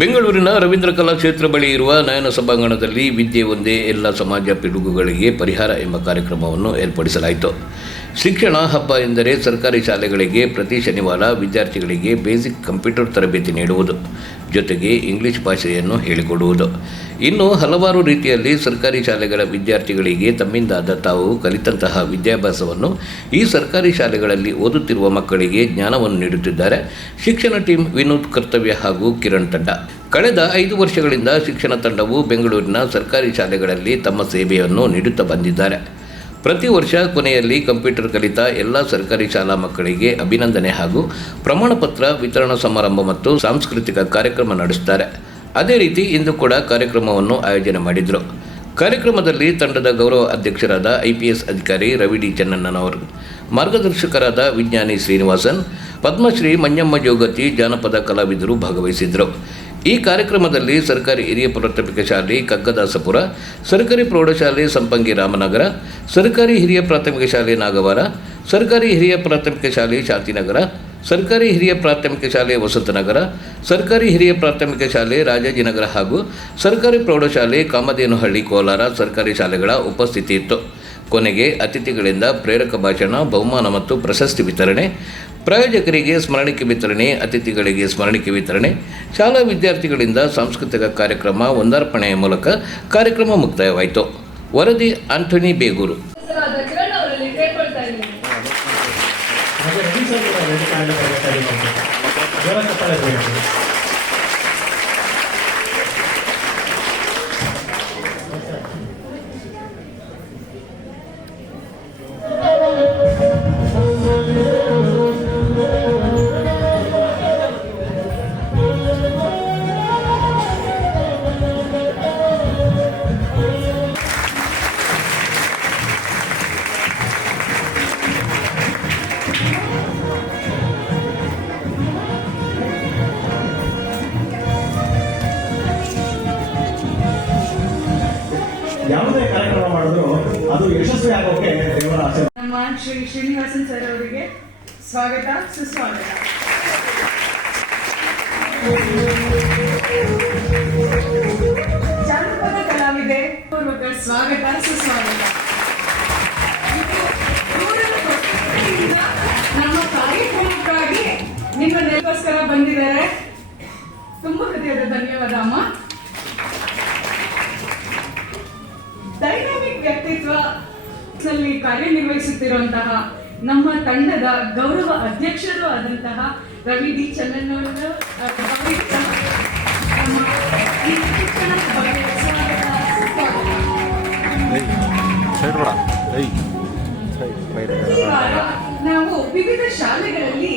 ಬೆಂಗಳೂರಿನ ರವೀಂದ್ರ ಕಲಾಕ್ಷೇತ್ರ ಬಳಿ ಇರುವ ನಯನ ಸಭಾಂಗಣದಲ್ಲಿ ವಿದ್ಯೆ ಒಂದೇ ಎಲ್ಲ ಸಮಾಜ ಪಿಡುಗುಗಳಿಗೆ ಪರಿಹಾರ ಎಂಬ ಕಾರ್ಯಕ್ರಮವನ್ನು ಏರ್ಪಡಿಸಲಾಯಿತು. ಶಿಕ್ಷಣ ಹಬ್ಬ ಎಂದರೆ ಸರ್ಕಾರಿ ಶಾಲೆಗಳಿಗೆ ಪ್ರತಿ ಶನಿವಾರ ವಿದ್ಯಾರ್ಥಿಗಳಿಗೆ ಬೇಸಿಕ್ ಕಂಪ್ಯೂಟರ್ ತರಬೇತಿ ನೀಡುವುದು, ಜೊತೆಗೆ ಇಂಗ್ಲಿಷ್ ಭಾಷೆಯನ್ನು ಹೇಳಿಕೊಡುವುದು. ಇನ್ನು ಹಲವಾರು ರೀತಿಯಲ್ಲಿ ಸರ್ಕಾರಿ ಶಾಲೆಗಳ ವಿದ್ಯಾರ್ಥಿಗಳಿಗೆ ತಮ್ಮಿಂದಾದ ತಾವು ಕಲಿತಂತಹ ವಿದ್ಯಾಭ್ಯಾಸವನ್ನು ಈ ಸರ್ಕಾರಿ ಶಾಲೆಗಳಲ್ಲಿ ಓದುತ್ತಿರುವ ಮಕ್ಕಳಿಗೆ ಜ್ಞಾನವನ್ನು ನೀಡುತ್ತಿದ್ದಾರೆ ಶಿಕ್ಷಣ ಟೀಮ್ ವಿನೂತ್ ಕರ್ತವ್ಯ ಹಾಗೂ ಕಿರಣ್ ತಂಡ. ಕಳೆದ 5 ವರ್ಷಗಳಿಂದ ಶಿಕ್ಷಣ ತಂಡವು ಬೆಂಗಳೂರಿನ ಸರ್ಕಾರಿ ಶಾಲೆಗಳಲ್ಲಿ ತಮ್ಮ ಸೇವೆಯನ್ನು ನೀಡುತ್ತಾ ಬಂದಿದ್ದಾರೆ. ಪ್ರತಿ ವರ್ಷ ಕೊನೆಯಲ್ಲಿ ಕಂಪ್ಯೂಟರ್ ಕಲಿತ ಎಲ್ಲ ಸರ್ಕಾರಿ ಶಾಲಾ ಮಕ್ಕಳಿಗೆ ಅಭಿನಂದನೆ ಹಾಗೂ ಪ್ರಮಾಣಪತ್ರ ವಿತರಣಾ ಸಮಾರಂಭ ಮತ್ತು ಸಾಂಸ್ಕೃತಿಕ ಕಾರ್ಯಕ್ರಮ ನಡೆಸುತ್ತಾರೆ. ಅದೇ ರೀತಿ ಇಂದು ಕೂಡ ಕಾರ್ಯಕ್ರಮವನ್ನು ಆಯೋಜನೆ ಮಾಡಿದರು. ಕಾರ್ಯಕ್ರಮದಲ್ಲಿ ತಂಡದ ಗೌರವ ಅಧ್ಯಕ್ಷರಾದ IPS ಅಧಿಕಾರಿ ರವಿ ಡಿ ಚೆನ್ನಣ್ಣನವರು, ಮಾರ್ಗದರ್ಶಕರಾದ ವಿಜ್ಞಾನಿ ಶ್ರೀನಿವಾಸನ್, ಪದ್ಮಶ್ರೀ ಮಂಜಮ್ಮ ಜೋಗತಿ ಜಾನಪದ ಕಲಾವಿದರು ಭಾಗವಹಿಸಿದ್ದರು. ಈ ಕಾರ್ಯಕ್ರಮದಲ್ಲಿ ಸರ್ಕಾರಿ ಹಿರಿಯ ಪ್ರಾಥಮಿಕ ಶಾಲೆ ಕಗ್ಗದಾಸಪುರ, ಸರ್ಕಾರಿ ಪ್ರೌಢಶಾಲೆ ಸಂಪಂಗಿ ರಾಮನಗರ, ಸರ್ಕಾರಿ ಹಿರಿಯ ಪ್ರಾಥಮಿಕ ಶಾಲೆ ನಾಗವಾರ, ಸರ್ಕಾರಿ ಹಿರಿಯ ಪ್ರಾಥಮಿಕ ಶಾಲೆ ಶಾಂತಿನಗರ, ಸರ್ಕಾರಿ ಹಿರಿಯ ಪ್ರಾಥಮಿಕ ಶಾಲೆ ವಸಂತನಗರ, ಸರ್ಕಾರಿ ಹಿರಿಯ ಪ್ರಾಥಮಿಕ ಶಾಲೆ ರಾಜಾಜಿನಗರ ಹಾಗೂ ಸರ್ಕಾರಿ ಪ್ರೌಢಶಾಲೆ ಕಾಮಧೇನುಹಳ್ಳಿ ಕೋಲಾರ ಸರ್ಕಾರಿ ಶಾಲೆಗಳ ಉಪಸ್ಥಿತಿ ಇತ್ತು. ಕೊನೆಗೆ ಅತಿಥಿಗಳಿಂದ ಪ್ರೇರಕ ಭಾಷಣ, ಬಹುಮಾನ ಮತ್ತು ಪ್ರಶಸ್ತಿ ವಿತರಣೆ, ಪ್ರಾಯೋಜಕರಿಗೆ ಸ್ಮರಣಿಕೆ ವಿತರಣೆ, ಅತಿಥಿಗಳಿಗೆ ಸ್ಮರಣಿಕೆ ವಿತರಣೆ, ಶಾಲಾ ವಿದ್ಯಾರ್ಥಿಗಳಿಂದ ಸಾಂಸ್ಕೃತಿಕ ಕಾರ್ಯಕ್ರಮ, ಒಂದಾರ್ಪಣೆಯ ಮೂಲಕ ಕಾರ್ಯಕ್ರಮ ಮುಕ್ತಾಯವಾಯಿತು. ವರದಿ ಆಂಟೋನಿ ಬೇಗೂರು. ಯಾವುದೇ ಕಾರ್ಯಕ್ರಮ ಮಾಡಿದ್ರು ಅದು ಯಶಸ್ವಿ ಆಗೋಕೆ ದೇವರ ಆಶೀರ್ವಾದ. ನಮ್ಮ ಶ್ರೀ ಶ್ರೀನಿವಾಸನ್ ಸರ್ ಅವರಿಗೆ ಸ್ವಾಗತ, ಸುಸ್ವಾಗತ. ಜಾನಪದ ಕಲಾವಿದೆ ಪೂರ್ವಕ ಸ್ವಾಗತ, ಸುಸ್ವಾಗತ. ನಮ್ಮ ಕಾರ್ಯಕ್ರಮಕ್ಕಾಗಿ ನಿಮ್ಮ ನೆಲಗೋಸ್ಕರ ಬಂದಿದ್ದಾರೆ. ತುಂಬಾ ಹೃದಯದ ಧನ್ಯವಾದ ಅಮ್ಮ. ಡೈನಾಮಿಕ್ ವ್ಯಕ್ತಿತ್ವದಲ್ಲಿ ಕಾರ್ಯನಿರ್ವಹಿಸುತ್ತಿರುವಂತಹ ನಮ್ಮ ತಂಡದ ಗೌರವ ಅಧ್ಯಕ್ಷರು ಆದಂತಹ ರವಿ ಡಿ ಚೆನ್ನಣ್ಣವರು ನಾವು ವಿವಿಧ ಶಾಲೆಗಳಲ್ಲಿ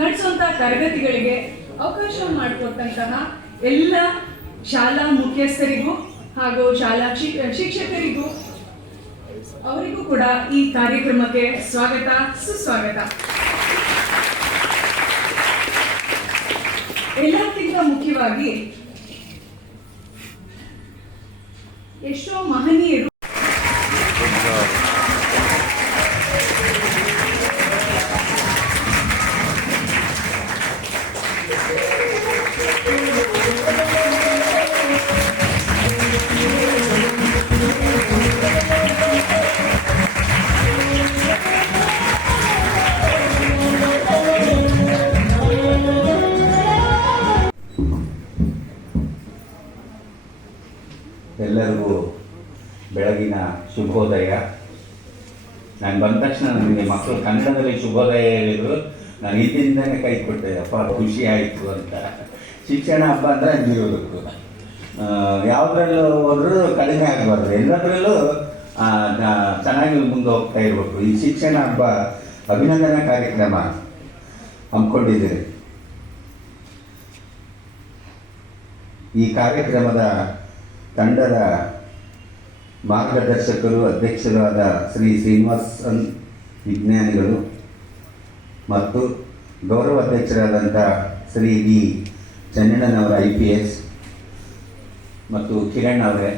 ನಡೆಸುವಂತಹ ತರಗತಿಗಳಿಗೆ ಅವಕಾಶ ಮಾಡಿಕೊಟ್ಟಂತಹ ಎಲ್ಲ ಶಾಲಾ ಮುಖ್ಯಸ್ಥರಿಗೂ ಹಾಗೂ ಶಾಲಾ ಶಿಕ್ಷಕರಿಗೂ ಅವರಿಗೂ ಕೂಡ ಈ ಕಾರ್ಯಕ್ರಮಕ್ಕೆ ಸ್ವಾಗತ, ಸುಸ್ವಾಗತ. ಎಲ್ಲಕ್ಕಿಂತ ಮುಖ್ಯವಾಗಿ ಎಷ್ಟೋ ಮಹನೀಯರು ಎಲ್ಲರಿಗೂ ಬೆಳಗಿನ ಶುಭೋದಯ. ನಾನು ಬಂದ ತಕ್ಷಣ ನನಗೆ ಮಕ್ಕಳು ಕನ್ನಡದಲ್ಲಿ ಶುಭೋದಯ ಹೇಳಿದರು. ನಾನು ಹಿಂದಿಂದನೇ ಕೈ ಕೊಟ್ಟೆ, ಅಪ್ಪ ಖುಷಿ ಆಯಿತು ಅಂತ. ಶಿಕ್ಷಣ ಹಬ್ಬ ಅಂದರೆ ಹಂಗಿರೋದಕ್ಕೂ ಯಾವುದ್ರಲ್ಲೂ ಹೋದರೂ ಕಡಿಮೆ ಆಗಬಾರ್ದು, ಎಲ್ಲದರಲ್ಲೂ ಚೆನ್ನಾಗಿ ಮುಂದೆ ಹೋಗ್ತಾ ಇರಬೇಕು. ಈ ಶಿಕ್ಷಣ ಹಬ್ಬ ಅಭಿನಂದನಾ ಕಾರ್ಯಕ್ರಮ ಹಮ್ಮಿಕೊಂಡಿದ್ದೀರಿ. ಈ ಕಾರ್ಯಕ್ರಮದ ತಂಡದ ಮಾರ್ಗದರ್ಶಕರು, ಅಧ್ಯಕ್ಷರು ಆದ ಶ್ರೀ ಶ್ರೀನಿವಾಸನ್ ವಿಜ್ಞಾನಿಗಳು ಮತ್ತು ಗೌರವ ಅಧ್ಯಕ್ಷರಾದಂಥ ಶ್ರೀ ಡಿ ಚೆನ್ನಣ್ಣನವರ IPS ಮತ್ತು ಕಿರಣ್ ಅವರೇ,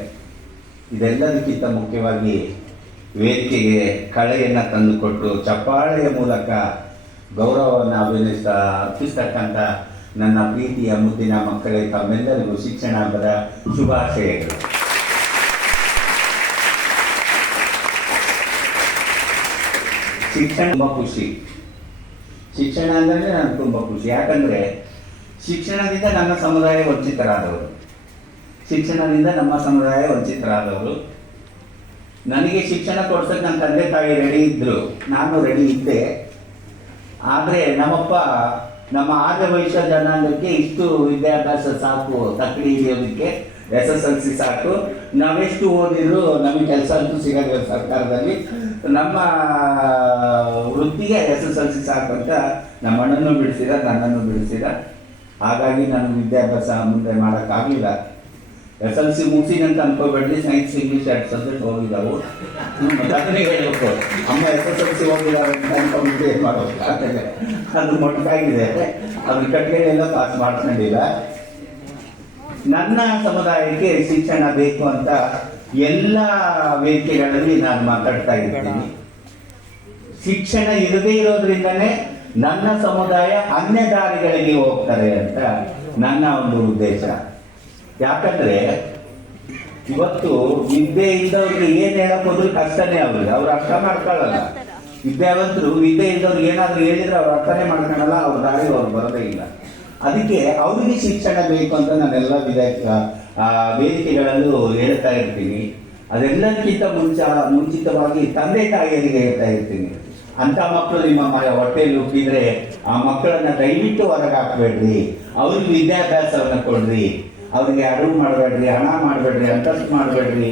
ಇದೆಲ್ಲದಕ್ಕಿಂತ ಮುಖ್ಯವಾಗಿ ವೇದಿಕೆಗೆ ಕಳೆಯನ್ನು ತಂದುಕೊಟ್ಟು ಚಪ್ಪಾಳೆಯ ಮೂಲಕ ಗೌರವವನ್ನು ಅರ್ಪಿಸ್ತಕ್ಕಂಥ ನನ್ನ ಪ್ರೀತಿಯ ಮುದ್ದಿನ ಮಕ್ಕಳೇ, ತಮ್ಮೆಲ್ಲರಿಗೂ ಶಿಕ್ಷಣ ಹಬ್ಬದ ಶುಭಾಶಯಗಳು. ಶಿಕ್ಷಣ ತುಂಬ ಖುಷಿ. ಶಿಕ್ಷಣ ಅಂದರೆ ನನಗೆ ತುಂಬ ಖುಷಿ. ಯಾಕಂದರೆ ಶಿಕ್ಷಣದಿಂದ ನಮ್ಮ ಸಮುದಾಯ ವಂಚಿತರಾದವರು, ಶಿಕ್ಷಣದಿಂದ ನಮ್ಮ ಸಮುದಾಯ ವಂಚಿತರಾದವರು. ನನಗೆ ಶಿಕ್ಷಣ ಕೊಡ್ಸೋಕ್ಕೆ ನನ್ನ ತಂದೆ ತಾಯಿ ರೆಡಿ ಇದ್ದರು, ನಾನು ರೆಡಿ ಇದ್ದೆ. ಆದರೆ ನಮ್ಮಪ್ಪ ನಮ್ಮ ಆರ್ಯ ವೈಶ್ಯ ಜನಾಂಗಕ್ಕೆ ಇಷ್ಟು ವಿದ್ಯಾಭ್ಯಾಸ ಸಾಕು, ತಕ್ಕಡಿ ಹಿಡಿಯೋದಕ್ಕೆ SSLC ಸಾಕು, ನಾವೆಷ್ಟು ಓದಿದ್ರು ನಮಗೆ ಕೆಲಸ ಅಂತೂ ಸಿಗೋದಿಲ್ಲ ಸರ್ಕಾರದಲ್ಲಿ, ನಮ್ಮ ವೃತ್ತಿಗೆ SSLC ಸಾಕು ಅಂತ ನಮ್ಮ ಅಣ್ಣನೂ ಬಿಡಿಸಿದ, ನನ್ನನ್ನು ಬಿಡಿಸಿದ. ಹಾಗಾಗಿ ನಾನು ವಿದ್ಯಾಭ್ಯಾಸ ಮುಂದೆ ಮಾಡೋಕ್ಕಾಗಲಿಲ್ಲ. SSLC ಮುಗಿಸಿನಂತ ಅನ್ಕೋಬೇಡ್ರಿ, ಸೈನ್ಸ್ ಇಂಗ್ಲೀಷ್ 2 ಸಬ್ಜೆಕ್ಟ್ ಹೋಗಿದ್ದಾವು. ಅದನ್ನೇ ಹೇಳಬೇಕು, ಅಮ್ಮ SSLC ಹೋಗಿದ್ದಾರೆ ಅಂತ ಅನ್ಕೊಂಡ್ಬಿಟ್ಟು ಏನು ಮಾಡೋಕ್ಕಾಗಲ್ಲ. ಅದು ಮೊಟಕಾಗಿದೆ, ಅದನ್ನ ಕಟ್ಗೆಲ್ಲ ಪಾಸ್ ಮಾಡ್ಕೊಂಡಿಲ್ಲ. ನನ್ನ ಸಮುದಾಯಕ್ಕೆ ಶಿಕ್ಷಣ ಬೇಕು ಅಂತ ಎಲ್ಲ ವೇದಿಕೆಗಳಲ್ಲಿ ನಾನು ಮಾತಾಡ್ತಾ ಇದ್ದೀನಿ. ಶಿಕ್ಷಣ ಇರದೇ ಇರೋದ್ರಿಂದನೇ ನನ್ನ ಸಮುದಾಯ ಅನ್ಯ ದಾರಿಗಳಿಗೆ ಹೋಗ್ತಾರೆ ಅಂತ ನನ್ನ ಒಂದು ಉದ್ದೇಶ. ಯಾಕಂದ್ರೆ ಇವತ್ತು ವಿದ್ಯೆ ಇದ್ದವ್ರಿಗೆ ಏನ್ ಹೇಳಕ್ ಹೋದ್ರು ಕಷ್ಟನೇ, ಅವ್ರು ಅರ್ಥ ಮಾಡ್ಕೊಳ್ಳಲ್ಲ. ವಿದ್ಯಾವಂತರು ವಿದ್ಯೆ ಇದ್ದವ್ರಿಗೆ ಏನಾದ್ರು ಹೇಳಿದ್ರೆ ಅವ್ರು ಅರ್ಥನೇ ಮಾಡ್ಕೊಳ್ಳಲ್ಲ, ಅವ್ರ ದಾರಿಗೆ ಅವ್ರು ಬರೋದೇ ಇಲ್ಲ. ಅದಕ್ಕೆ ಅವ್ರಿಗೆ ಶಿಕ್ಷಣ ಬೇಕು ಅಂತ ನಾನೆಲ್ಲ ವೇದಿಕೆಗಳಲ್ಲೂ ಹೇಳ್ತಾ ಇರ್ತೀನಿ. ಅದೆಲ್ಲಕ್ಕಿಂತ ಮುಂಚಿತವಾಗಿ ತಂದೆ ತಾಯಿಯರಿಗೆ ಹೇಳ್ತಾ ಇರ್ತೀನಿ, ಅಂತ ಮಕ್ಕಳು ನಿಮ್ಮ ಹೊಟ್ಟೆಯಲ್ಲಿ ಹುಟ್ಟಿದ್ರೆ ಆ ಮಕ್ಕಳನ್ನ ದಯವಿಟ್ಟು ಹೊರಗೆ ಹಾಕ್ಬೇಡ್ರಿ, ಅವ್ರಿಗೆ ವಿದ್ಯಾಭ್ಯಾಸವನ್ನ ಕೊಡ್ರಿ, ಅವ್ರಿಗೆ ಅರಿವು ಮಾಡಬೇಡ್ರಿ, ಹಣ ಮಾಡಬೇಡ್ರಿ, ಅಂತಸ್ತು ಮಾಡಬೇಡ್ರಿ.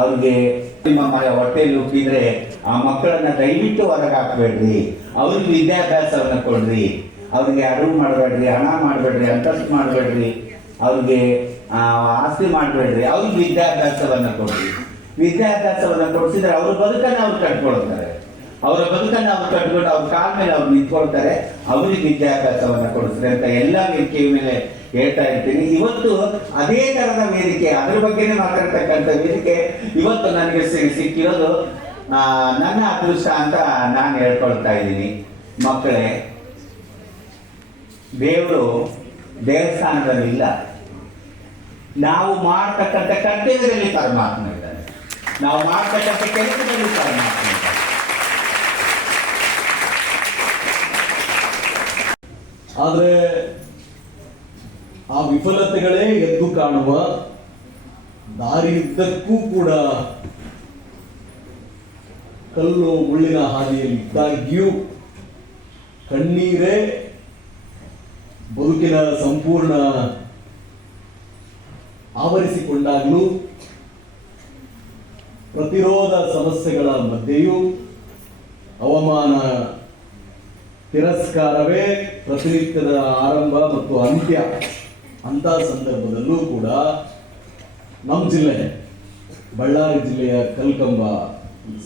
ಅವ್ರಿಗೆ ನಿಮ್ಮ ಹೊಟ್ಟೆಯಲ್ಲಿ ಹುಟ್ಟಿದ್ರೆ ಆ ಮಕ್ಕಳನ್ನ ದಯವಿಟ್ಟು ಹೊರಗೆ ಹಾಕ್ಬೇಡ್ರಿ, ಅವ್ರಿಗೆ ವಿದ್ಯಾಭ್ಯಾಸವನ್ನ ಕೊಡ್ರಿ, ಅವ್ರಿಗೆ ಅರಿವು ಮಾಡಬೇಡ್ರಿ, ಹಣ ಮಾಡಬೇಡ್ರಿ, ಅಂತಸ್ತು ಮಾಡಬೇಡ್ರಿ, ಅವ್ರಿಗೆ ಆಸ್ತಿ ಮಾಡಬೇಡ್ರಿ, ಅವ್ರಿಗೆ ವಿದ್ಯಾಭ್ಯಾಸವನ್ನ ಕೊಡ್ರಿ. ವಿದ್ಯಾಭ್ಯಾಸವನ್ನ ಕೊಡಿಸಿದ್ರೆ ಅವ್ರ ಬದುಕನ್ನ ಅವ್ರು ಕಟ್ಕೊಳ್ತಾರೆ, ಅವರ ಬದುಕನ್ನು ಅವ್ರು ಕಟ್ಕೊಂಡು ಅವ್ರ ಕಾಲ ಮೇಲೆ ಅವ್ರು ನಿಂತ್ಕೊಳ್ತಾರೆ. ಅವ್ರಿಗೆ ವಿದ್ಯಾಭ್ಯಾಸವನ್ನ ಕೊಡಿಸ್ತಾರೆ ಅಂತ ಎಲ್ಲ ವೇದಿಕೆಯ ಮೇಲೆ ಹೇಳ್ತಾ ಇರ್ತೀನಿ. ಇವತ್ತು ಅದೇ ತರದ ವೇದಿಕೆ, ಅದ್ರ ಬಗ್ಗೆನೇ ಮಾತಾಡ್ತಕ್ಕಂಥ ವೇದಿಕೆ ಇವತ್ತು ನನಗೆ ಸಿಕ್ಕಿರೋದು ನನ್ನ ಅದೃಷ್ಟ ಅಂತ ನಾನು ಹೇಳ್ಕೊಳ್ತಾ ಇದ್ದೀನಿ. ಮಕ್ಕಳೇ, ದೇವರು ದೇವಸ್ಥಾನದಲ್ಲಿಲ್ಲ, ನಾವು ಮಾಡ್ತಕ್ಕಂಥ ಕರ್ತವ್ಯದಲ್ಲಿ ಪರಮಾತ್ಮ ಇದ್ದಾನೆ, ನಾವು ಮಾಡ್ತಕ್ಕಂಥ ಕೆಲಸದಲ್ಲಿ ಪರಮಾತ್ಮ ಇದ್ದಾನೆ. ಆದರೆ ಆ ವಿಫಲತೆಗಳೇ ಎದ್ದು ಕಾಣುವ ದಾರಿಯುದ್ದಕ್ಕೂ ಕೂಡ ಕಲ್ಲು ಮುಳ್ಳಿನ ಹಾದಿಯಲ್ಲಿ ಇದ್ದಾಗ್ಯೂ ಕಣ್ಣೀರೇ ಬದುಕಿನ ಸಂಪೂರ್ಣ ಆವರಿಸಿಕೊಂಡಾಗಲೂ ಪ್ರತಿರೋಧ ಸಮಸ್ಯೆಗಳ ಮಧ್ಯೆಯೂ ಅವಮಾನ ತಿರಸ್ಕಾರವೇ ಪ್ರತಿನಿತ್ಯದ ಆರಂಭ ಮತ್ತು ಅಂತ್ಯ ಅಂತ ಸಂದರ್ಭದಲ್ಲೂ ಕೂಡ ನಮ್ಮ ಜಿಲ್ಲೆ ಬಳ್ಳಾರಿ ಜಿಲ್ಲೆಯ ಕಲ್ಕಂಬ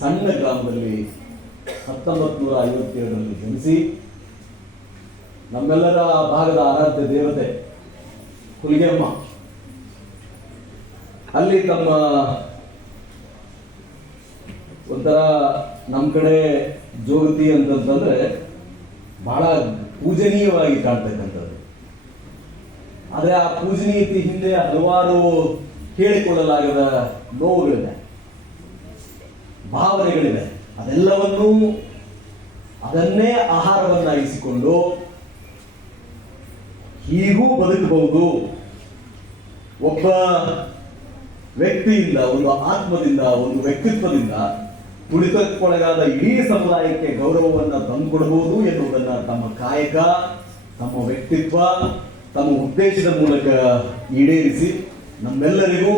ಸಣ್ಣ ಗ್ರಾಮದಲ್ಲಿ 1957ರಲ್ಲಿ ಜನಿಸಿ ನಮ್ಮೆಲ್ಲರ ಭಾಗದ ಆರಾಧ್ಯ ದೇವತೆ ಹುಲಿಗೆಮ್ಮ ಅಲ್ಲಿ ತಮ್ಮ ಒಂಥರ ನಮ್ಮ ಕಡೆ ಜೋಗತಿ ಅಂತಂತಂದ್ರೆ ಬಹಳ ಪೂಜನೀಯವಾಗಿ ಕಾಣ್ತಕ್ಕಂಥದ್ದು. ಆದರೆ ಆ ಪೂಜನೀಯತೆ ಹಿಂದೆ ಹಲವಾರು ಹೇಳಿಕೊಳ್ಳಲಾಗದ ನೋವುಗಳಿದೆ, ಭಾವನೆಗಳಿದೆ. ಅದನ್ನೇ ಆಹಾರವನ್ನಾಗಿಸಿಕೊಂಡು ಹೀಗೂ ಬದುಕಬಹುದು, ಒಬ್ಬ ವ್ಯಕ್ತಿಯಿಂದ, ಒಂದು ಆತ್ಮದಿಂದ, ಒಂದು ವ್ಯಕ್ತಿತ್ವದಿಂದ ತುಳಿತಕ್ಕೊಳಗಾದ ಇಡೀ ಸಮುದಾಯಕ್ಕೆ ಗೌರವವನ್ನು ತಂದುಕೊಡಬಹುದು ಎನ್ನುವುದನ್ನು ತಮ್ಮ ಕಾಯಕ, ತಮ್ಮ ವ್ಯಕ್ತಿತ್ವ, ತಮ್ಮ ಉದ್ದೇಶದ ಮೂಲಕ ಈಡೇರಿಸಿ ನಮ್ಮೆಲ್ಲರಿಗೂ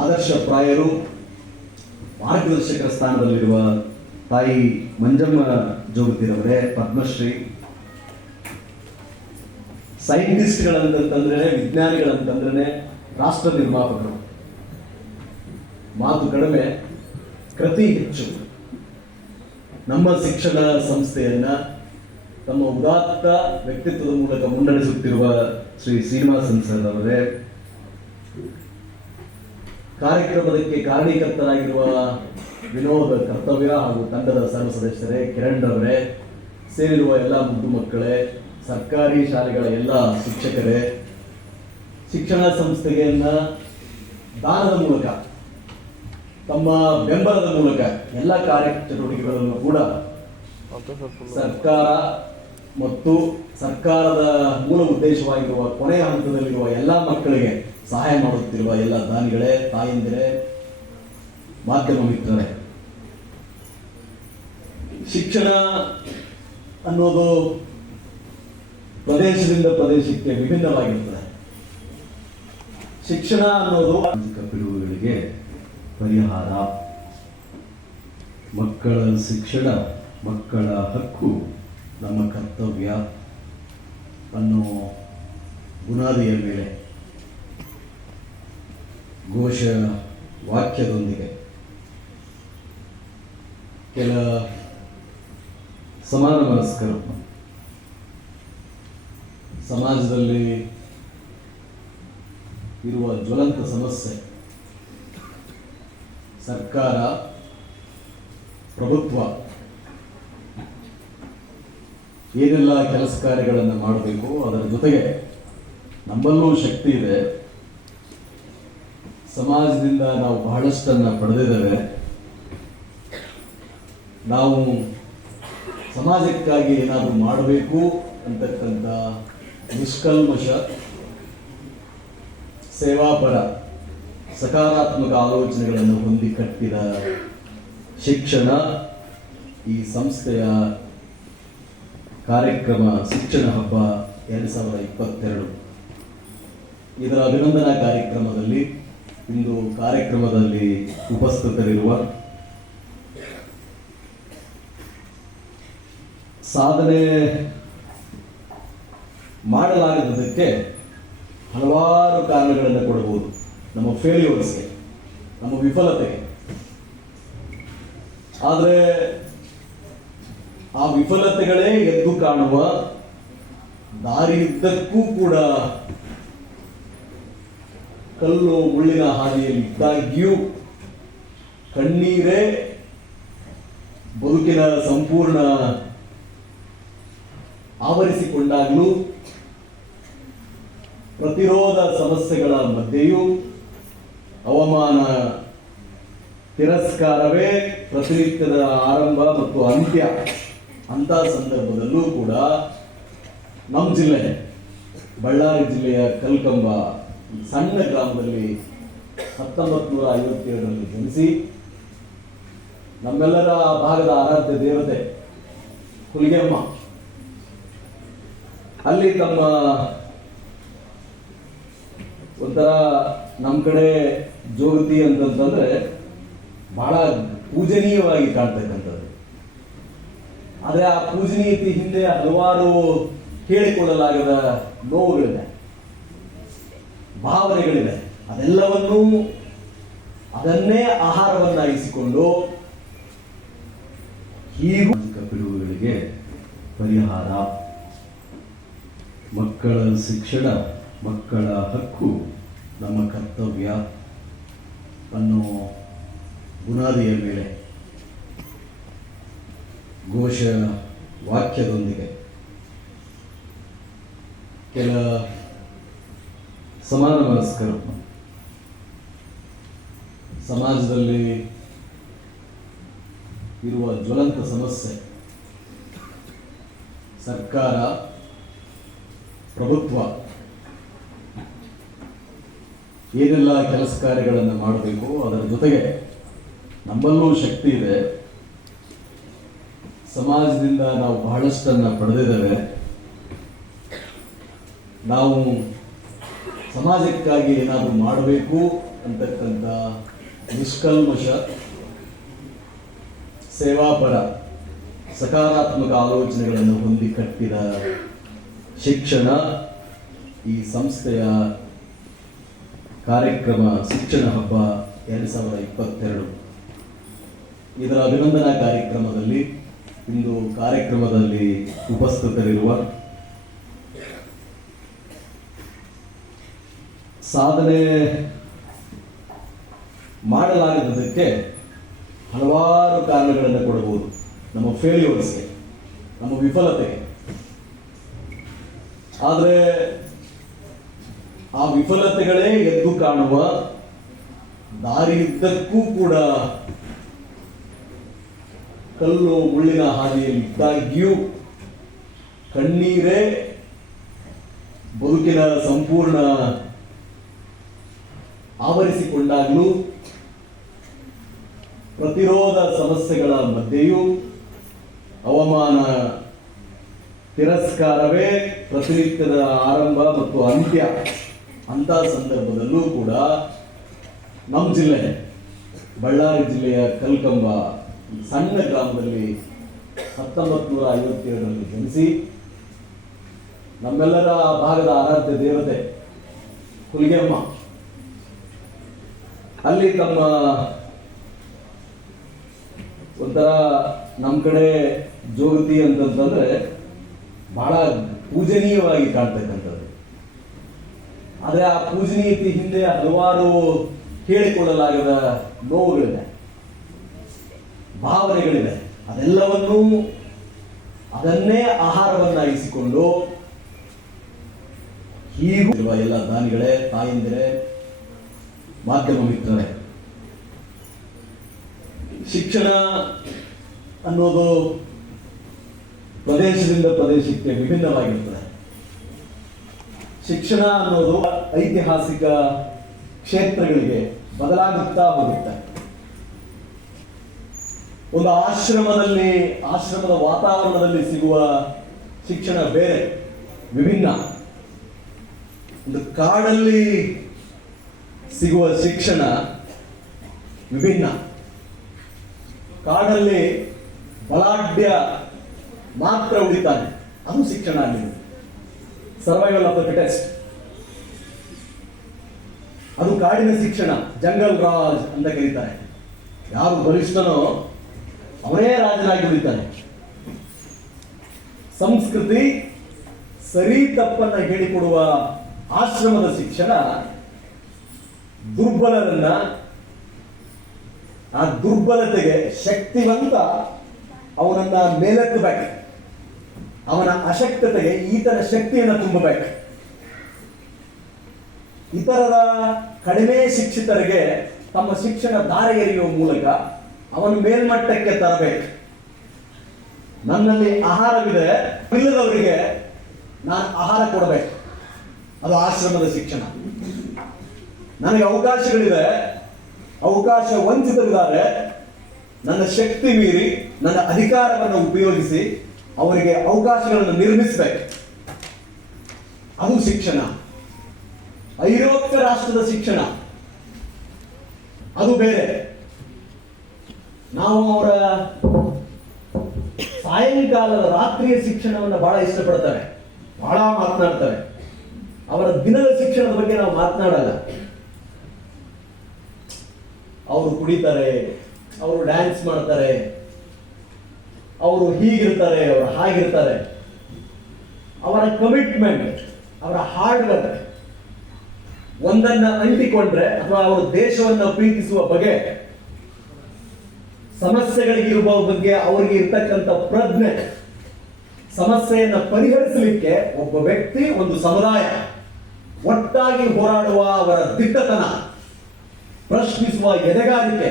ಆದರ್ಶಪ್ರಾಯರು, ಮಾರ್ಗದರ್ಶಕರ ಸ್ಥಾನದಲ್ಲಿರುವ ತಾಯಿ ಮಂಜಮ್ಮ ಜೋಗತಿರವರೇ ಪದ್ಮಶ್ರೀ. ಸೈಂಟಿಸ್ಟ್ಗಳಂತಂದ್ರೆ, ವಿಜ್ಞಾನಿಗಳಂತಂದ್ರೆ ರಾಷ್ಟ್ರ ನಿರ್ಮಾಪಕರು. ಮಾತು ಕಡಿಮೆ, ಕೃತಿ ಹೆಚ್ಚು. ನಮ್ಮ ಶಿಕ್ಷಣ ಸಂಸ್ಥೆಯನ್ನ ತಮ್ಮ ಉದಾತ್ತ ವ್ಯಕ್ತಿತ್ವದ ಮೂಲಕ ಮುನ್ನಡೆಸುತ್ತಿರುವ ಶ್ರೀ ಶ್ರೀನಿವಾಸನ್ ಸರ್ ಅವರೇ, ಕಾರ್ಯಕ್ರಮಕ್ಕೆ ಕಾರಣೀಕರ್ತರಾಗಿರುವ ವಿನೋದ ಕರ್ತವ್ಯ ಹಾಗೂ ತಂಡದ ಸರ್ವ ಸದಸ್ಯರೇ, ಕಿರಣ್ ಅವರೇ, ಸೇರಿರುವ ಎಲ್ಲ ಮುದ್ದು ಮಕ್ಕಳೇ, ಸರ್ಕಾರಿ ಶಾಲೆಗಳ ಎಲ್ಲ ಶಿಕ್ಷಕರೇ, ಶಿಕ್ಷಣ ಸಂಸ್ಥೆಯನ್ನ ದಾನದ ಮೂಲಕ, ತಮ್ಮ ಬೆಂಬಲದ ಮೂಲಕ ಎಲ್ಲ ಕಾರ್ಯಚಟುವಟಿಕೆಗಳನ್ನು ಕೂಡ ಸರ್ಕಾರ ಮತ್ತು ಸರ್ಕಾರದ ಮೂಲ ಉದ್ದೇಶವಾಗಿರುವ ಕೊನೆಯ ಹಂತದಲ್ಲಿರುವ ಎಲ್ಲ ಮಕ್ಕಳಿಗೆ ಸಹಾಯ ಮಾಡುತ್ತಿರುವ ಎಲ್ಲ ದಾನಿಗಳೇ, ತಾಯಂದಿರೇ, ಮಾಧ್ಯಮ ಮಿತ್ರರೇ, ಶಿಕ್ಷಣ ಅನ್ನೋದು ಪ್ರದೇಶದಿಂದ ಪ್ರದೇಶಕ್ಕೆ ವಿಭಿನ್ನವಾಗಿರುತ್ತದೆ. ಶಿಕ್ಷಣ ಅನ್ನೋದು ಸಾಮಾಜಿಕ ಪಿಡುಗುಗಳಿಗೆ ಪರಿಹಾರ, ಮಕ್ಕಳ ಶಿಕ್ಷಣ ಮಕ್ಕಳ ಹಕ್ಕು ನಮ್ಮ ಕರ್ತವ್ಯ ಅನ್ನೋ ಬುನಾದಿಯ ಮೇಲೆ ಘೋಷ ವಾಕ್ಯದೊಂದಿಗೆ ಕೆಲ ಸಮಾನ ಮನಸ್ಕರು ಸಮಾಜದಲ್ಲಿ ಇರುವ ಜ್ವಲಂತ ಸಮಸ್ಯೆ, ಸರ್ಕಾರ, ಪ್ರಭುತ್ವ ಏನೆಲ್ಲ ಕೆಲಸ ಕಾರ್ಯಗಳನ್ನು ಮಾಡಬೇಕು, ಅದರ ಜೊತೆಗೆ ನಮ್ಮಲ್ಲೂ ಶಕ್ತಿ ಇದೆ, ಸಮಾಜದಿಂದ ನಾವು ಬಹಳಷ್ಟನ್ನ ಪಡೆದಿದ್ದೇವೆ, ನಾವು ಸಮಾಜಕ್ಕಾಗಿ ಏನಾದರೂ ಮಾಡಬೇಕು ಅಂತಕ್ಕಂಥ ನಿಷ್ಕಲ್ಮಶ ಸೇವಾಪರ ಸಕಾರಾತ್ಮಕ ಆಲೋಚನೆಗಳನ್ನು ಹೊಂದಿ ಕಟ್ಟಿದ ಶಿಕ್ಷಣ ಈ ಸಂಸ್ಥೆಯ ಕಾರ್ಯಕ್ರಮ ಶಿಕ್ಷಣ ಹಬ್ಬ 2022. ಇದರ ಅಭಿನಂದನಾ ಕಾರ್ಯಕ್ರಮದಲ್ಲಿ ಇಂದು ಕಾರ್ಯಕ್ರಮದಲ್ಲಿ ಉಪಸ್ಥಿತರಿರುವ ಸಾಧನೆ ಮಾಡಲಾಗದಕ್ಕೆ ಹಲವಾರು ಕಾರಣಗಳನ್ನು ಕೊಡಬಹುದು. ನಮ್ಮ ಫೇಲ್ಯೂರ್ಸ್ಗೆ, ನಮ್ಮ ವಿಫಲತೆಗೆ. ಆದರೆ ಆ ವಿಫಲತೆಗಳೇ ಎದ್ದು ಕಾಣುವ ದಾರಿಯುದ್ದಕ್ಕೂ ಕೂಡ ಕಲ್ಲು ಮುಳ್ಳಿನ ಹಾದಿಯಲ್ಲಿ ಇದ್ದಾಗ್ಯೂ ಕಣ್ಣೀರೇ ಬದುಕಿನ ಸಂಪೂರ್ಣ ಆವರಿಸಿಕೊಂಡಾಗಲೂ ಪ್ರತಿರೋಧ ಸಮಸ್ಯೆಗಳ ಮಧ್ಯೆಯೂ ಅವಮಾನ, ತಿರಸ್ಕಾರವೇ ಪ್ರತಿನಿತ್ಯದ ಆರಂಭ ಮತ್ತು ಅಂತ್ಯ ಅಂತ ಸಂದರ್ಭದಲ್ಲೂ ಕೂಡ ನಮ್ಮ ಜಿಲ್ಲೆ, ಬಳ್ಳಾರಿ ಜಿಲ್ಲೆಯ ಕಲ್ಕಂಬ ಸಣ್ಣ ಗ್ರಾಮದಲ್ಲಿ 1957ರಲ್ಲಿ ಜನಿಸಿ ನಮ್ಮೆಲ್ಲರ ಭಾಗದ ಆರಾಧ್ಯ ದೇವತೆ ಹುಲಿಗೆಮ್ಮ ಅಲ್ಲಿ ತಮ್ಮ ಒಂಥರ ನಮ್ಮ ಕಡೆ ಜೋಗತಿ ಅಂತಂತಂದ್ರೆ ಬಹಳ ಪೂಜನೀಯವಾಗಿ ಕಾಣ್ತಕ್ಕಂಥದ್ದು. ಆದರೆ ಆ ಪೂಜನೀಯತೆ ಹಿಂದೆ ಹಲವಾರು ಹೇಳಿಕೊಳ್ಳಲಾಗದ ನೋವುಗಳಿದೆ, ಭಾವನೆಗಳಿದೆ. ಅದನ್ನೇ ಆಹಾರವನ್ನಾಗಿಸಿಕೊಂಡು ಹೀಗೂ ಪಿಡುಗುಗಳಿಗೆ ಪರಿಹಾರ, ಮಕ್ಕಳ ಶಿಕ್ಷಣ ಮಕ್ಕಳ ಹಕ್ಕು ನಮ್ಮ ಕರ್ತವ್ಯ ಅನ್ನೋ ಬುನಾದಿಯ ಮೇಲೆ ಘೋಷ ವಾಕ್ಯದೊಂದಿಗೆ ಕೆಲ ಸಮಾನ ಮನಸ್ಕರು ಸಮಾಜದಲ್ಲಿ ಇರುವ ಜ್ವಲಂತ ಸಮಸ್ಯೆ, ಸರ್ಕಾರ, ಪ್ರಭುತ್ವ ಏನೆಲ್ಲ ಕೆಲಸ ಕಾರ್ಯಗಳನ್ನು ಮಾಡಬೇಕು, ಅದರ ಜೊತೆಗೆ ನಮ್ಮಲ್ಲೂ ಶಕ್ತಿ ಇದೆ, ಸಮಾಜದಿಂದ ನಾವು ಬಹಳಷ್ಟನ್ನ ಪಡೆದಿದ್ದೇವೆ, ನಾವು ಸಮಾಜಕ್ಕಾಗಿ ಏನಾದರೂ ಮಾಡಬೇಕು ಅಂತಕ್ಕಂಥ ನಿಷ್ಕಲ್ಮಶ ಸೇವಾಪರ ಸಕಾರಾತ್ಮಕ ಆಲೋಚನೆಗಳನ್ನು ಹೊಂದಿ ಕಟ್ಟಿದ ಶಿಕ್ಷಣ ಈ ಸಂಸ್ಥೆಯ ಕಾರ್ಯಕ್ರಮ ಶಿಕ್ಷಣ ಹಬ್ಬ 2022. ಇದರ ಅಭಿನಂದನಾ ಕಾರ್ಯಕ್ರಮದಲ್ಲಿ ಇಂದು ಕಾರ್ಯಕ್ರಮದಲ್ಲಿ ಉಪಸ್ಥಿತರಿರುವ ಸಾಧನೆ ಮಾಡಲಾಗದಕ್ಕೆ ಹಲವಾರು ಕಾರಣಗಳನ್ನು ಕೊಡಬಹುದು. ನಮ್ಮ ಫೇಲ್ಯೂರ್ಸ್ಗೆ, ನಮ್ಮ ವಿಫಲತೆಗೆ. ಆದರೆ ಆ ವಿಫಲತೆಗಳೇ ಎದ್ದು ಕಾಣುವ ದಾರಿಯುದ್ದಕ್ಕೂ ಕೂಡ ಕಲ್ಲು ಮುಳ್ಳಿನ ಹಾದಿಯಲ್ಲಿ ಇದ್ದಾಗ್ಯೂ ಕಣ್ಣೀರೇ ಬದುಕಿನ ಸಂಪೂರ್ಣ ಆವರಿಸಿಕೊಂಡಾಗಲೂ ಪ್ರತಿರೋಧ ಸಮಸ್ಯೆಗಳ ಮಧ್ಯೆಯೂ ಅವಮಾನ ತಿರಸ್ಕಾರವೇ ಪ್ರತಿನಿತ್ಯದ ಆರಂಭ ಮತ್ತು ಅಂತ್ಯ ಅಂತ ಸಂದರ್ಭದಲ್ಲೂ ಕೂಡ ನಮ್ಮ ಜಿಲ್ಲೆ ಬಳ್ಳಾರಿ ಜಿಲ್ಲೆಯ ಕಲ್ಕಂಬ ಸಣ್ಣ ಗ್ರಾಮದಲ್ಲಿ 1957ರಲ್ಲಿ ಜನಿಸಿ ನಮ್ಮೆಲ್ಲರ ಭಾಗದ ಆರಾಧ್ಯ ದೇವತೆ ಹುಲಿಗೆಮ್ಮ ಅಲ್ಲಿ ತಮ್ಮ ಒಂಥರ ನಮ್ಮ ಕಡೆ ಜೋಗತಿ ಅಂತಂತಂದ್ರೆ ಬಹಳ ಪೂಜನೀಯವಾಗಿ ಕಾಣ್ತಕ್ಕಂಥದ್ದು. ಆದರೆ ಆ ಪೂಜನೀಯತೆ ಹಿಂದೆ ಹಲವಾರು ಹೇಳಿಕೊಳ್ಳಲಾಗದ ನೋವುಗಳಿದೆ, ಭಾವನೆಗಳಿದೆ. ಅದನ್ನೇ ಆಹಾರವನ್ನಾಗಿಸಿಕೊಂಡು ಹೀಗೂ ಎಲ್ಲ ದಾನಿಗಳೇ, ತಾಯಂದಿರೇ, ಮಾಧ್ಯಮ ಮಿತ್ರರೇ, ಶಿಕ್ಷಣ ಅನ್ನೋದು ಪ್ರದೇಶದಿಂದ ಪ್ರದೇಶಕ್ಕೆ ವಿಭಿನ್ನವಾಗಿರ್ತದೆ. ಶಿಕ್ಷಣ ಅನ್ನೋದು ಐತಿಹಾಸಿಕ ಕ್ಷೇತ್ರಗಳಿಗೆ ಬದಲಾಗುತ್ತಾ ಹೋಗುತ್ತೆ. ಒಂದು ಆಶ್ರಮದ ವಾತಾವರಣದಲ್ಲಿ ಸಿಗುವ ಶಿಕ್ಷಣ ಬೇರೆ, ವಿಭಿನ್ನ. ಒಂದು ಕಾಡಲ್ಲಿ ಸಿಗುವ ಶಿಕ್ಷಣ ವಿಭಿನ್ನ. ಕಾಡಲ್ಲಿ ಬಲಾಢ್ಯ ಮಾತ್ರ ಉಳಿತಾನೆ, ಅದು ಶಿಕ್ಷಣ ಅಲ್ಲಿ. ಸರ್ವೈವಲ್ ಆಫ್ ದ ಫಿಟೆಸ್ಟ್, ಅದು ಕಾಡಿನ ಶಿಕ್ಷಣ. ಜಂಗಲ್ ರಾಜ್ ಅಂತ ಕರೀತಾರೆ. ಯಾರು ಬಲಿಷ್ಠನೋ ಅವನೇ ರಾಜನಾಗಿ ಉಳಿತಾನೆ. ಸಂಸ್ಕೃತಿ ಸರಿ ತಪ್ಪನ್ನ ಹೇಳಿಕೊಡುವ ಆಶ್ರಮದ ಶಿಕ್ಷಣ ದುರ್ಬಲರನ್ನ, ಆ ದುರ್ಬಲತೆಗೆ ಶಕ್ತಿವಂತ ಅವನನ್ನ ಮೇಲೆತ್ತಬೇಕು, ಅವನ ಅಶಕ್ತತೆಗೆ ಈತನ ಶಕ್ತಿಯನ್ನು ತುಂಬಬೇಕು. ಇತರರ ಕಡಿಮೆ ಶಿಕ್ಷಿತರಿಗೆ ತಮ್ಮ ಶಿಕ್ಷಣ ದಾರಿ ಎರೆಯುವ ಮೂಲಕ ಅವನು ಮೇಲ್ಮಟ್ಟಕ್ಕೆ ತರಬೇಕು. ನನ್ನಲ್ಲಿ ಆಹಾರವಿದೆ, ಇಲ್ಲದವರಿಗೆ ನಾನು ಆಹಾರ ಕೊಡಬೇಕು, ಅದು ಆಶ್ರಮದ ಶಿಕ್ಷಣ. ನನಗೆ ಅವಕಾಶಗಳಿದೆ, ಅವಕಾಶ ವಂಚಿತರಿದ್ದಾರೆ, ನನ್ನ ಶಕ್ತಿ ಮೀರಿ ನನ್ನ ಅಧಿಕಾರವನ್ನು ಉಪಯೋಗಿಸಿ ಅವರಿಗೆ ಅವಕಾಶಗಳನ್ನು ನಿರ್ಮಿಸಬೇಕು, ಅದು ಶಿಕ್ಷಣ. ಐರೋಪ್ಯ ರಾಷ್ಟ್ರದ ಶಿಕ್ಷಣ ಅದು ಬೇರೆ. ನಾವು ಅವರ ಸಾಯಂಕಾಲದ ರಾತ್ರಿಯ ಶಿಕ್ಷಣವನ್ನು ಬಹಳ ಇಷ್ಟಪಡ್ತಾರೆ, ಬಹಳ ಮಾತನಾಡ್ತಾರೆ. ಅವರ ದಿನದ ಶಿಕ್ಷಣದ ಬಗ್ಗೆ ನಾವು ಮಾತನಾಡಲ್ಲ. ಅವರು ಕುಡಿತಾರೆ, ಅವರು ಡ್ಯಾನ್ಸ್ ಮಾಡ್ತಾರೆ, ಅವರು ಹೀಗಿರ್ತಾರೆ, ಅವರು ಹಾಗಿರ್ತಾರೆ. ಅವರ ಕಮಿಟ್ಮೆಂಟ್, ಅವರ ಹಾರ್ಡ್ ವರ್ಕ್, ಒಂದನ್ನ ಅಂಟಿಕೊಂಡ್ರೆ ಅಥವಾ ಅವರು ದೇಶವನ್ನು ಪ್ರೀತಿಸುವ ಬಗೆ, ಸಮಸ್ಯೆಗಳಿಗಿರುವ ಬಗ್ಗೆ ಅವರಿಗೆ ಇರ್ತಕ್ಕಂಥ ಪ್ರಜ್ಞೆ, ಸಮಸ್ಯೆಯನ್ನು ಪರಿಹರಿಸಲಿಕ್ಕೆ ಒಬ್ಬ ವ್ಯಕ್ತಿ, ಒಂದು ಸಮುದಾಯ ಒಟ್ಟಾಗಿ ಹೋರಾಡುವ ಅವರ ದಿಟ್ಟತನ, ಪ್ರಶ್ನಿಸುವ ಎದೆಗಾರಿಕೆ,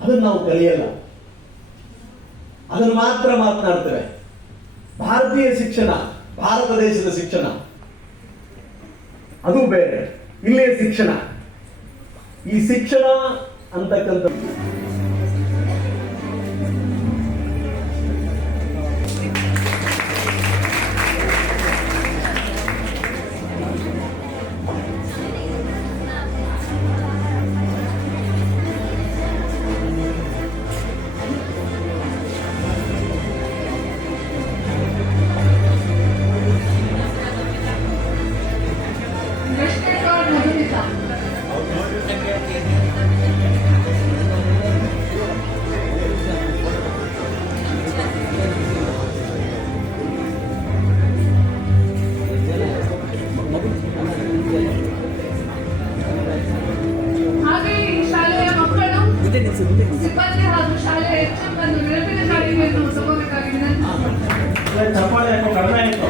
ಅದನ್ನು ನಾವು ಕಲಿಯಲ್ಲ, ಅದನ್ನು ಮಾತ್ರ ಮಾತನಾಡ್ತೇವೆ. ಭಾರತೀಯ ಶಿಕ್ಷಣ, ಭಾರತ ದೇಶದ ಶಿಕ್ಷಣ ಅದು ಬೇರೆ, ಇಲ್ಲಿಯ ಶಿಕ್ಷಣ. ಈ ಶಿಕ್ಷಣ ಅಂತಕ್ಕಂಥ ಸಿಬ್ಬಂದಿ ಹಾಗೂ ಶಾಲೆಯ ಹೆಚ್ಚನ್ನು ನೆನಪಿನ ಕಾಣಿಕೆಯನ್ನು ತಗೋಬೇಕಾಗಿ ವಿನಂತಿ. ಚಪ್ಪಾಳೆ ಕಡಿಮೆ ಆಯಿತು.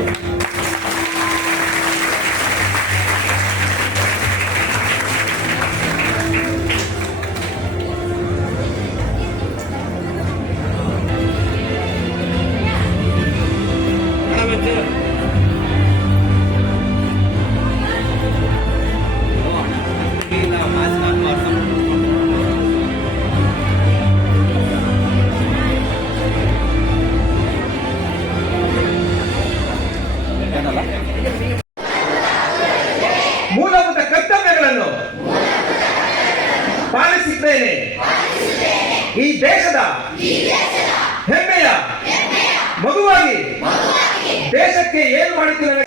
ಮೂಲಭೂತ ಕರ್ತವ್ಯಗಳನ್ನು ಪಾಲಿಸಿದ್ದೇನೆ. ಈ ದೇಶದ ಹೆಮ್ಮೆಯ ಮಗುವಾಗಿ ದೇಶಕ್ಕೆ ಏನು ಮಾಡುತ್ತಿಲ್ಲ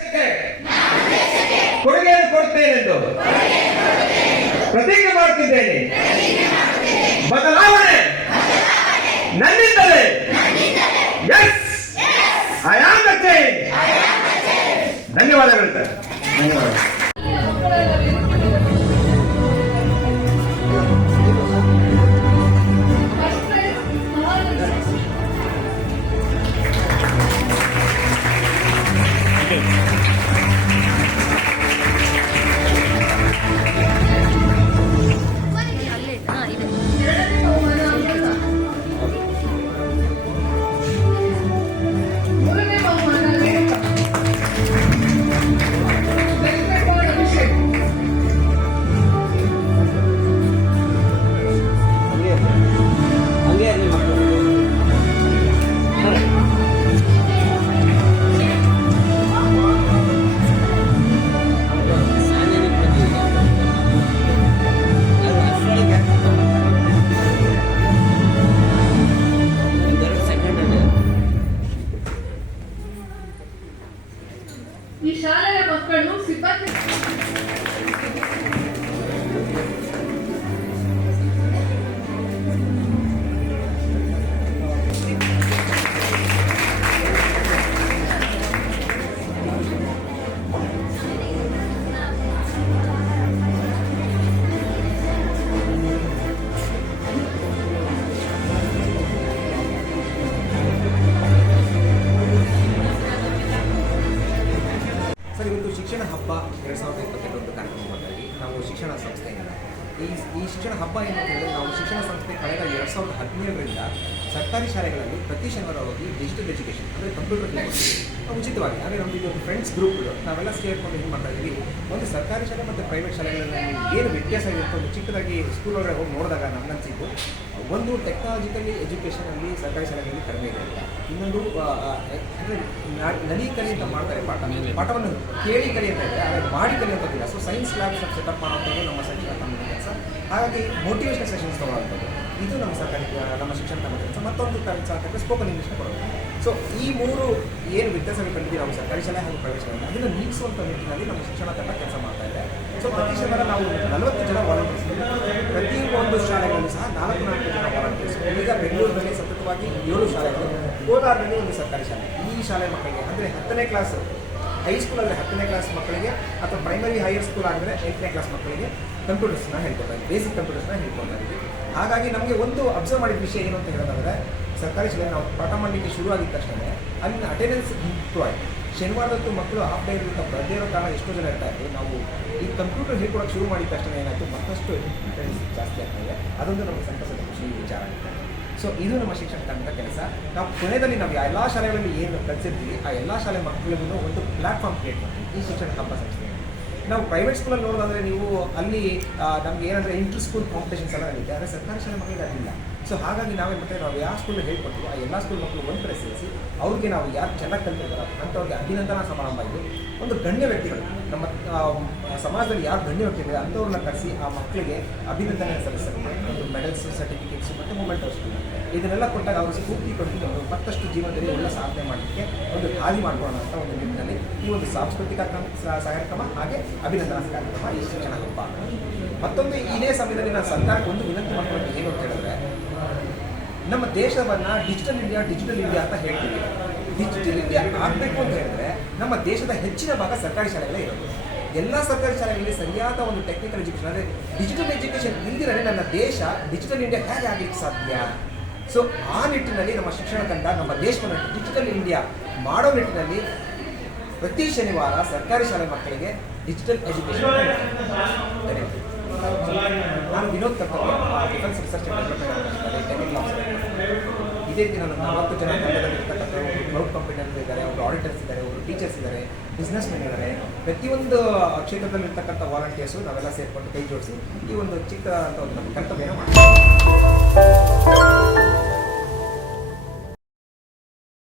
ಕೊಡುಗೆಯನ್ನು ಕೊಡುತ್ತೇನೆಂದು ಪ್ರತಿಜ್ಞೆ ಮಾಡುತ್ತಿದ್ದೇನೆ. ಬದಲಾವಣೆ ನನ್ನಿಂದಲೇ. Yes, I am the change. ಧನ್ಯವಾದಗಳು ಸರ್. ಈ ಶಾಲೆಯ ಮಕ್ಕಳು ಸಿಬ್ಬಂದಿ ಸರ್, ಇವತ್ತು ಶಿಕ್ಷಣ ಹಬ್ಬ 2022 ಕಾರ್ಯಕ್ರಮ ಮಾಡ್ತೀವಿ ನಾವು ಶಿಕ್ಷಣ ಸಂಸ್ಥೆಯಿಂದ. ಈ ಶಿಕ್ಷಣ ಹಬ್ಬ ಏನು ಅಂತ ಹೇಳಿದ್ರೆ, ನಾವು ಶಿಕ್ಷಣ ಸಂಸ್ಥೆ ಕಳೆದ 2017ರಿಂದ ಸರ್ಕಾರಿ ಶಾಲೆಗಳಲ್ಲಿ ಪ್ರತಿ ಶನಿವಾರ ಹೋಗಿ ಡಿಜಿಟಲ್ ಎಜುಕೇಷನ್ ಅಂದರೆ ಕಂಪ್ಯೂಟರ್ ಕ್ಲಾಸ್ ಉಚಿತವಾಗಿ, ಅಂದರೆ ನಮ್ಮದು ಇದೊಂದು ಫ್ರೆಂಡ್ಸ್ ಗ್ರೂಪ್ಗಳು ನಾವೆಲ್ಲ ಸೇರ್ಕೊಂಡು ಏನು ಮಾಡ್ತಾ ಇದ್ದೀವಿ, ಒಂದು ಸರ್ಕಾರಿ ಶಾಲೆ ಮತ್ತು ಪ್ರೈವೇಟ್ ಶಾಲೆಗಳಲ್ಲಿ ಏನು ವ್ಯತ್ಯಾಸ ಇರುತ್ತೆ ಒಂದು ಚಿಕ್ಕದಾಗಿ ಸ್ಕೂಲ್ ಒಳಗಡೆ ಹೋಗಿ ನೋಡಿದಾಗ ನಮಗನ್ಸಿದ್ದು, ಒಂದು ಟೆಕ್ನಾಲಜಿಕಲಿ ಎಜುಕೇಷನಲ್ಲಿ ಸರ್ಕಾರಿ ಶಾಲೆಗಳಲ್ಲಿ ಕಡಿಮೆ ಇದೆ ಅಂತ, ಇನ್ನೊಂದು ಅಂದರೆ ನಲಿ ಕಲಿ ಅಂತ ಮಾಡ್ತಾರೆ ಪಾಠವನ್ನು ಕೇಳಿ ಕಲಿ ಅಂತ ಇದೆ, ಆದರೆ ಮಾಡಿ ಕಲಿ ಅಂತಂದಿಲ್ಲ. ಸೊ ಸೈನ್ಸ್ ಲ್ಯಾಬ್ಸ್ ಸೆಟಪ್ ಮಾಡೋಂಥದ್ದು ನಮ್ಮ ಶಿಕ್ಷಣ ತಂಡದ ಕೆಲಸ. ಹಾಗಾಗಿ ಮೋಟಿವೇಶನಲ್ ಸೆಷನ್ಸ್ ತೊಗೊಳ್ಳೋಂಥದ್ದು ಇದು ನಮ್ಮ ಶಿಕ್ಷಣ ತಂಡದ ಕೆಲಸ. ಮತ್ತೊಂದು ಕೆಲಸ ಅಂತಂದರೆ ಸ್ಪೋಕನ್ ಇಂಗ್ಲೀಷ್ನ ಕೊಡೋದು. ಸೊ ಈ ಮೂರು ಏನು ವ್ಯತ್ಯಾಸಗಳು ಕಂಡಿದ್ದೀವಿ ನಾವು ಸರ್ಕಾರಿ ಶಾಲೆ ಹಾಗೂ ಪ್ರೈವೇಟ್ ಶಾಲೆ, ಅದನ್ನು ನೀಗಿಸುವಂಥ ನಿಟ್ಟಿನಲ್ಲಿ ನಮ್ಮ ಶಿಕ್ಷಣ ತಂಡ ಕೆಲಸ ಮಾಡ್ತಾ ಇದೆ. ಸೊ ಪ್ರತಿ ಶನಿವಾರ ನಾವು 40 ಜನ ವಾಲಂಟಿಯರ್ಸ್, ಪ್ರತಿಯೊಂದು ಶಾಲೆಗಳಲ್ಲಿ ಸಹ 4 ಜನ ವಾಲಂಟಿಯರ್ಸ್. ಈಗ ಬೆಂಗಳೂರಿನಲ್ಲಿ ಸತತವಾಗಿ 7 ಶಾಲೆಗಳು, ಕೋಲಾರದಲ್ಲಿ ಒಂದು ಸರ್ಕಾರಿ ಶಾಲೆ. ಈ ಶಾಲೆ ಮಕ್ಕಳಿಗೆ ಅಂದರೆ 10ನೇ ಕ್ಲಾಸ್ ಹೈಸ್ಕೂಲಲ್ಲಿ 10ನೇ ಕ್ಲಾಸ್ ಮಕ್ಕಳಿಗೆ ಅಥವಾ ಪ್ರೈಮರಿ ಹೈಯರ್ ಸ್ಕೂಲ್ ಆಗಿದ್ರೆ 8ನೇ ಕ್ಲಾಸ್ ಮಕ್ಕಳಿಗೆ ಕಂಪ್ಯೂಟರ್ಸ್ನ ಹೇಳ್ಕೊಡ್ತಾ ಇದ್ದೀವಿ, ಬೇಸಿಕ್ ಕಂಪ್ಯೂಟರ್ಸ್ನ ಹೇಳ್ಕೊಡ್ತಾ ಇದ್ದೀವಿ. ಹಾಗಾಗಿ ನಮಗೆ ಒಂದು ಅಬ್ಸರ್ವ್ ಮಾಡಿದ ವಿಷಯ ಏನು ಅಂತ ಹೇಳೋದಾದರೆ, ಸರ್ಕಾರಿ ಶಾಲೆ ನಾವು ಪಾಠ ಮಾಡಲಿಕ್ಕೆ ಶುರುವಾಗಿದ್ದ ತಕ್ಷಣ ಅಲ್ಲಿನ ಅಟೆಂಡೆನ್ಸ್ ಇಂಪ್ರೂವ್ ಆಯಿತು. ಶನಿವಾರದತ್ತು ಮಕ್ಕಳು ಹಾಫ್ ಡೇ ಇರುತ್ತೆ, ಬರದೇ ಇರೋ ಕಾರಣ ಎಷ್ಟೋ ಜನ ಇರ್ತಾ ಇದ್ರು. ನಾವು ಈ ಕಂಪ್ಯೂಟರ್ ಹೇಳ್ಕೊಡೋಕ್ಕೆ ಶುರು ಮಾಡಿದ ತಕ್ಷಣ ಏನಾಯಿತು, ಮತ್ತಷ್ಟು ಅಟೆಂಡೆನ್ಸ್ ಜಾಸ್ತಿ ಆಗ್ತಾಯಿದೆ. ಅದೊಂದು ನಮಗೆ ಸಂತಸದ ಖುಷಿ ವಿಚಾರ ಆಗುತ್ತೆ. ಸೊ ಇದು ನಮ್ಮ ಶಿಕ್ಷಣ ತಂಡದ ಕೆಲಸ. ನಾವು ಕೊನೆಯಲ್ಲಿ ನಾವು ಎಲ್ಲ ಶಾಲೆಗಳಲ್ಲಿ ಏನು ಕಲಿಸಿರ್ತೀವಿ ಆ ಎಲ್ಲ ಶಾಲೆ ಮಕ್ಕಳಿಗೂ ಒಂದು ಪ್ಲಾಟ್ಫಾರ್ಮ್ ಕ್ರಿಯೇಟ್ ಮಾಡ್ತೀವಿ ಈ ಶಿಕ್ಷಣ ಹಬ್ಬ ಸಂಸ್ಥೆ. ನಾವು ಪ್ರೈವೇಟ್ ಸ್ಕೂಲಲ್ಲಿ ನೋಡೋದಾದರೆ ನೀವು ಅಲ್ಲಿ ನಮಗೆ ಏನಂದರೆ ಇಂಟರ್ ಸ್ಕೂಲ್ ಕಾಂಪಿಟೇಷನ್ಸ್ ಎಲ್ಲ ನಡೀತೆ, ಆದರೆ ಸರ್ಕಾರಿ ಶಾಲೆ ಮಕ್ಕಳಿಗೆ ಅದಿಲ್ಲ. ಸೊ ಹಾಗಾಗಿ ನಾವೇನು ಮಾಡ್ತೇವೆ, ನಾವು ಯಾವ ಸ್ಕೂಲಲ್ಲಿ ಹೇಳ್ಕೊಡ್ತೀವಿ ಆ ಎಲ್ಲ ಸ್ಕೂಲ್ ಮಕ್ಕಳು ಒಂದು ಕಡೆ ಸೇರಿಸಿ ಅವ್ರಿಗೆ ನಾವು ಯಾರು ಚೆನ್ನಾಗಿ ಕಲಿತಿರ್ತಾರೋ ಅಂಥವ್ರಿಗೆ ಅಭಿನಂದನಾ ಸಮಾರಂಭ ಇದು. ಒಂದು ಗಣ್ಯ ವ್ಯಕ್ತಿಗಳು ನಮ್ಮ ಸಮಾಜದಲ್ಲಿ ಯಾರು ಗಣ್ಯ ವ್ಯಕ್ತಿಗಳು ಅಂಥವ್ರನ್ನ ಕರೆಸಿ ಆ ಮಕ್ಕಳಿಗೆ ಅಭಿನಂದನೆ ಸಲ್ಲಿಸಲಿಕ್ಕೆ ಒಂದು ಮೆಡಲ್ಸ್, ಸರ್ಟಿಫಿಕೇಟ್ಸ್ ಮತ್ತು ಮೂಮೆಂಟ್ಸ್ ಇದನ್ನೆಲ್ಲ ಕೊಟ್ಟಾಗ ಅವರು ಸ್ಫೂರ್ತಿ ಕೊಟ್ಟು ಮತ್ತಷ್ಟು ಜೀವನದಲ್ಲಿ ಒಳ್ಳೆ ಸಾಧನೆ ಮಾಡಲಿಕ್ಕೆ ಒಂದು ಹಾದಿ ಮಾಡ್ಕೊಳ್ಳೋಣ ಅಂತ ಒಂದು ನಿಟ್ಟಿನಲ್ಲಿ ಈ ಒಂದು ಸಾಂಸ್ಕೃತಿಕ ಕಾರ್ಯಕ್ರಮ ಹಾಗೆ ಅಭಿನಂದನಾ ಕಾರ್ಯಕ್ರಮ ಈ ಶಿಕ್ಷಣ ಹಬ್ಬ. ಮತ್ತೊಂದು ಇದೇ ಸಮಯದಲ್ಲಿ ನಾನು ಸರ್ಕಾರಕ್ಕೆ ಒಂದು ವಿನಂತಿ ಮಾಡ್ಕೊಂಡು ಏನು ಅಂತ ಹೇಳಿದ್ರೆ, ನಮ್ಮ ದೇಶವನ್ನು ಡಿಜಿಟಲ್ ಇಂಡಿಯಾ ಅಂತ ಹೇಳ್ತೀವಿ. ಡಿಜಿಟಲ್ ಇಂಡಿಯಾ ಆಗಬೇಕು ಅಂತ ಹೇಳಿದ್ರೆ ನಮ್ಮ ದೇಶದ ಹೆಚ್ಚಿನ ಭಾಗ ಸರ್ಕಾರಿ ಶಾಲೆಗಳೇ ಇರೋದು. ಎಲ್ಲ ಸರ್ಕಾರಿ ಶಾಲೆಗಳಲ್ಲಿ ಸರಿಯಾದ ಒಂದು ಟೆಕ್ನಿಕಲ್ ಎಜುಕೇಷನ್ ಅಂದರೆ ಡಿಜಿಟಲ್ ಎಜುಕೇಷನ್ ಇಲ್ದಿರೇ ನನ್ನ ದೇಶ ಡಿಜಿಟಲ್ ಇಂಡಿಯಾ ಹೇಗೆ ಆಗಲಿಕ್ಕೆ ಸಾಧ್ಯ? ಸೊ ಆ ನಿಟ್ಟಿನಲ್ಲಿ ನಮ್ಮ ಶಿಕ್ಷಣ ತಂಡ ನಮ್ಮ ದೇಶವನ್ನು ಡಿಜಿಟಲ್ ಇಂಡಿಯಾ ಮಾಡೋ ನಿಟ್ಟಿನಲ್ಲಿ ಪ್ರತಿ ಶನಿವಾರ ಸರ್ಕಾರಿ ಶಾಲೆ ಮಕ್ಕಳಿಗೆ ಡಿಜಿಟಲ್ ಎಜುಕೇಷನ್. ನಾನು ವಿನೋದ್ ಕರ್ತವ್ಯ, ಡಿಫೆನ್ಸ್ ರಿಸರ್ಚ್ ಆ್ಯಂಡ್ ಡೆವಲಪ್ಮೆಂಟ್. ಇದೇ ರೀತಿ ನಾನು 40 ಜನ ತಂಡದಲ್ಲಿರ್ತಕ್ಕಂಥ ಕ್ಲೌಡ್ ಕಂಪನಿಯರ್ಸ್ ಇದ್ದಾರೆ, ಅವರು ಆಡಿಟರ್ಸ್ ಇದ್ದಾರೆ, ಅವರು ಟೀಚರ್ಸ್ ಇದ್ದಾರೆ, ಬಿಸ್ನೆಸ್ ಮೆನ್ ಇದ್ದಾರೆ. ಪ್ರತಿಯೊಂದು ಕ್ಷೇತ್ರದಲ್ಲಿರ್ತಕ್ಕಂಥ ವಾಲಂಟಿಯರ್ಸು ನಾವೆಲ್ಲ ಸೇರಿಕೊಂಡು ಕೈ ಜೋಡಿಸಿ ಈ ಒಂದು ಚಿಕ್ಕದಾದಂಥ ಒಂದು ನಮ್ಮ ಕರ್ತವ್ಯನ ಮಾಡ್ತೀವಿ.